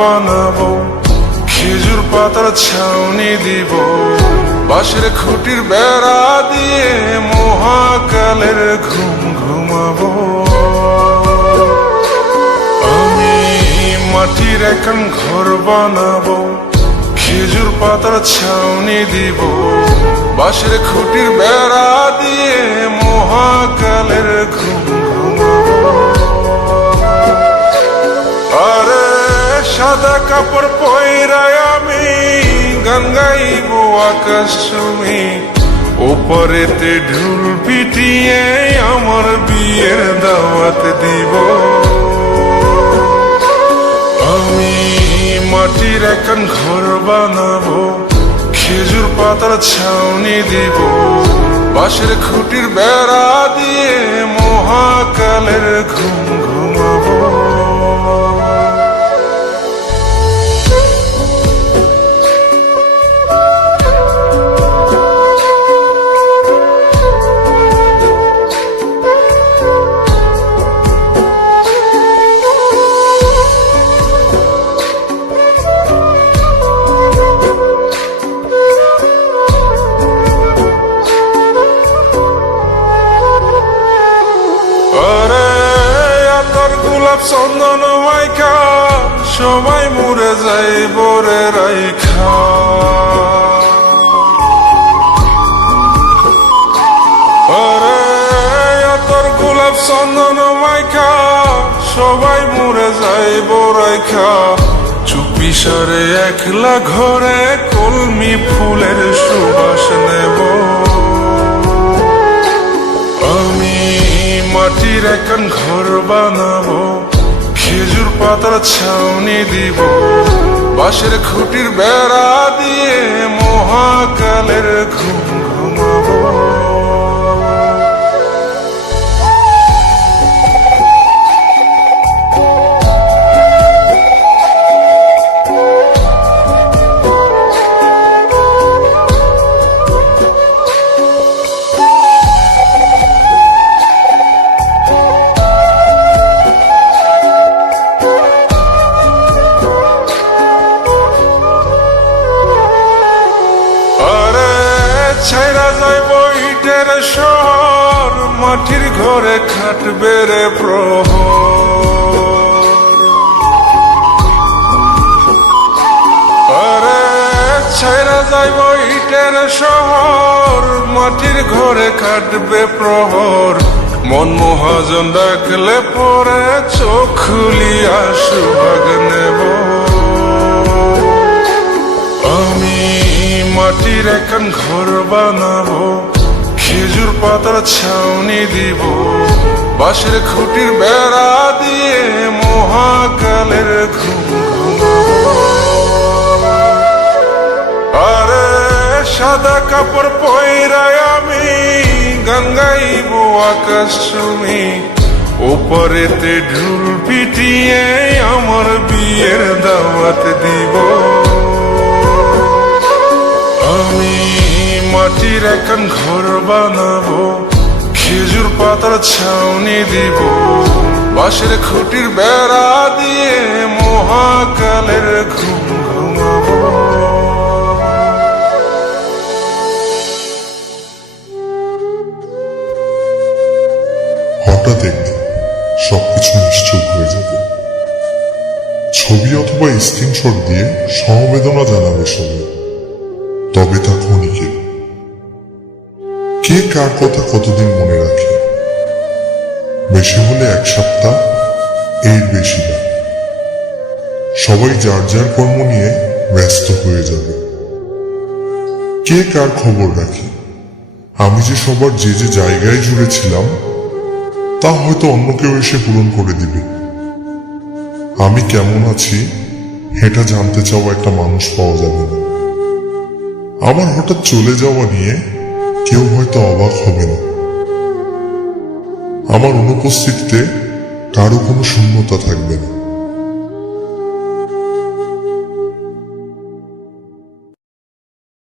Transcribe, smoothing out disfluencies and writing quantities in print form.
বানাবো, খেজুর পাতার ছাউনি দিব, বাঁশের খুঁটির বেড়া দিয়ে মহাকালের ঘুম ঘুমাবো। আমি মাটির এখন ঘর বানাবো, খেজুর পাতার ছাউনি দিব, বাঁশের খুঁটির বেড়া দিয়ে মহাকালের ঘুম ঘুমাবো। আরে সাদা কাপড় পয়রায় আমি গান গাইব আকাশ চুমি, ওপরেতে ঢুল পিটিয়ে আমার বিয়ের দাওয়াত দিব। আমি মাটির এখন ঘর বানাবো, খেজুর পাতার ছাউনি দিব, বাঁশের খুঁটির বেড়া দিয়ে মহাকালের ঘুম ঘুমাবো। চন্দন মাইখা সবাই মরে যাই বরে রাইখা, তোর গোলাপ চন্দন মাইখা সবাই মরে যাই বরাইখা, চুপি সারে একলা ঘরে কলমি ফুলের সুবাস নেব। আমি মাটির এখন ঘর বানাবো, খেজুর পাতার ছাউনি দিব, বাঁশের খুঁটির বেড়া দিয়ে মহাকালের ঘুম ঘুমাবো। ছাইরা যাইব ইটের শহর, মাটির ঘরে খাটবে রে প্রহর। আরে ছাইরা যাইব ইটের শহর, মাটির ঘরে খাটবে প্রহর। মন মহাজন ডাকলে পরে চোখ খুলিয়া সুভাগ নেব। আমি মাটির এখন ঘর বানাবো, খেজুর পাতার ছাউনি দিব, বাঁশের খুঁটির বেড়া দিয়ে মহাকালের ঘুম ঘুমাবো। আরে সাদা কাপড় পয়রায় আমি গান গাইব আকাশ চুমি, ওপরেতে ঢুল পিটিয়ে আমার বিয়ের দাওয়াত দিব। আমি মাটির এখন ঘর বানাবো, খেজুর পাতার ছাউনি দিব, বাঁশের খুঁটির বেড়া দিয়ে মহাকালের ঘুম ঘুমাবো। হঠাৎ একদিন সবকিছু নিশ্চুপ হয়ে যাবে। ছবি অথবা স্ক্রিনশট দিয়ে সমবেদনা জানাবে সবাই, তবে তা ক্ষণিকে। কে কার কথা কতদিন মনে রাখে? বেশি হলে এক সপ্তাহ, এর বেশি না। সবাই যার যার কর্ম নিয়ে ব্যস্ত হয়ে যাবে। কে কার খবর রাখে? আমি যে সবার যে যে জায়গায় জুড়ে ছিলাম তা হয়তো অন্য কেউ এসে পূরণ করে দিবে। আমি কেমন আছি এটা জানতে চাওয়া একটা মানুষ পাওয়া যাবে না। আমার হঠাৎ চলে যাওয়া নিয়ে কেউ হয়তো অবাক হবে না। আমার অনুপস্থিতিতে কারো কোনো শূন্যতা থাকবে না।